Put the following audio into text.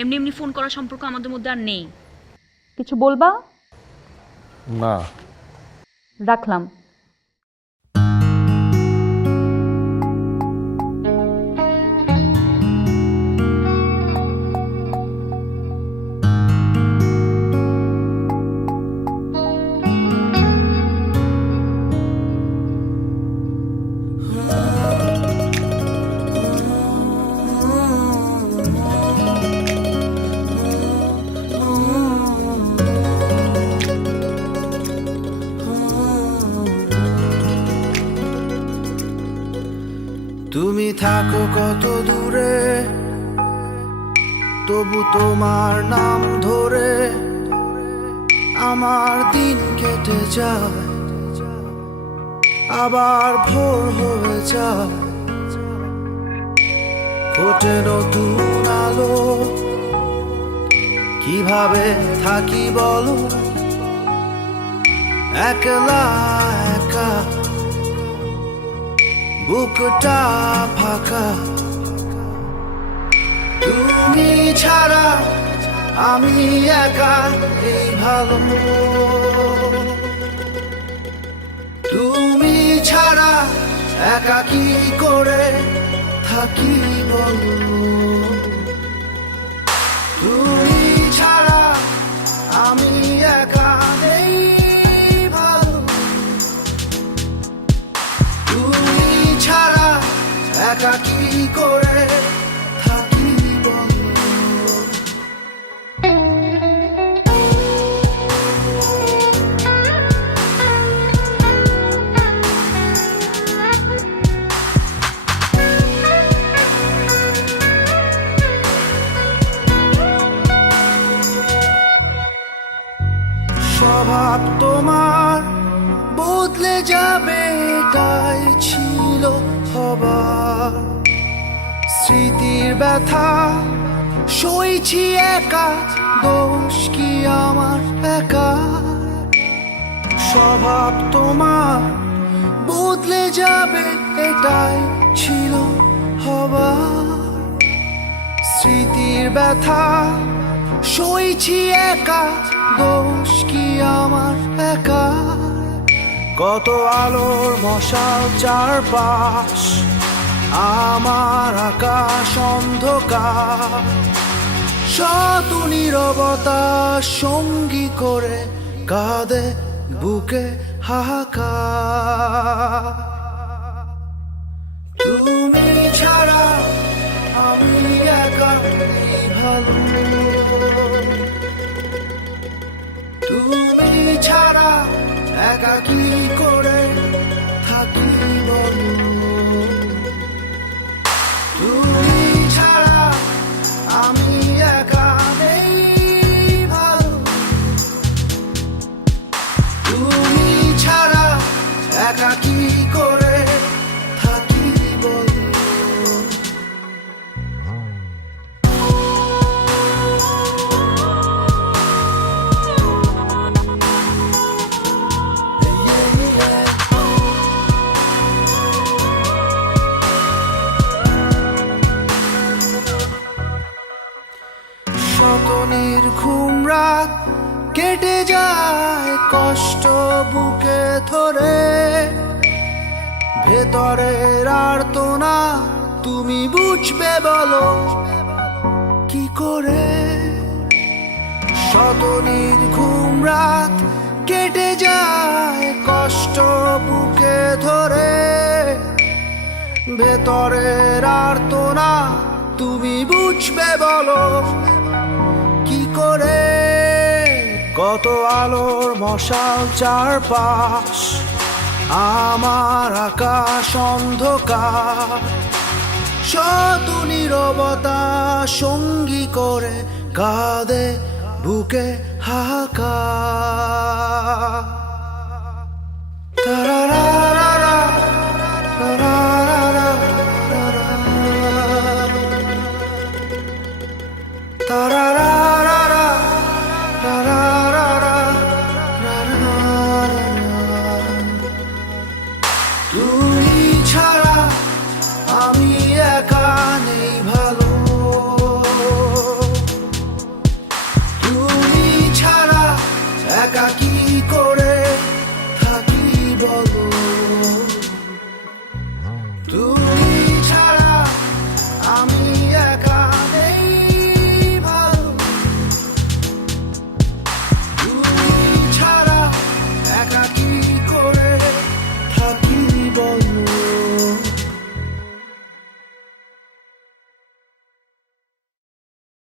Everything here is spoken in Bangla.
এমনি এমনি ফোন করার সম্পর্ক আমাদের মধ্যে আর নেই। কিছু বলবা? না। রাখলাম। তুমি থাকো কত দূরে, তবু তোমার নাম ধরে আমার দিন কেটে যায়, আবার ভোর হয়ে যায়। ফোটে নতুন আলো, কিভাবে থাকি বলো একলা একা, বুকটা ফাঁকা। তুমি ছাড়া আমি একা, এই ভালো। তুমি ছাড়া একা কি করে থাকি বলো। তুমি ছাড়া আমি একা, এই ভালো। তুমি ছাড়া একা কি করে থাকি বলো। স্বভাব তোমার বদলে যাবে, এটাই ছিল হবার। স্মৃতির ব্যথা সইছি একা, দোষ কি আমার একা। স্বভাব তোমার বদলে যাবে, এটাই ছিল হবার। স্মৃতির ব্যথা সইছি একা, দোষ কি আমার একা। কত আলোর মশাল চারপাশ, আমার আকাশ অন্ধকার। শত নীরবতা সঙ্গী করে কাঁদে বুকে হাহাকার। তুমি ছাড়া আমি একা, এই ভালো। তুমি ছাড়া একা কি করে থাকি বলো। তুমি ছাড়া আমি একা, এই ভালো। তুমি ছাড়া একা কি করে থাকি বলো। শত নির্ঘুম রাত কেটে যায় কষ্ট বুকে ধরে, ভেতরের আর্তনা তুমি বুঝবে বলো কি করে। শত নির্ঘুম রাত কেটে যায় কষ্ট বুকে ধরে, ভেতরের আর্তনা তুমি বুঝবে বলো কি করে। কত আলোর মশাল চারপাশ, আমার আকাশ অন্ধকার। শত নীরবতা সঙ্গী করে কাঁদে বুকে হাহাকার। তারা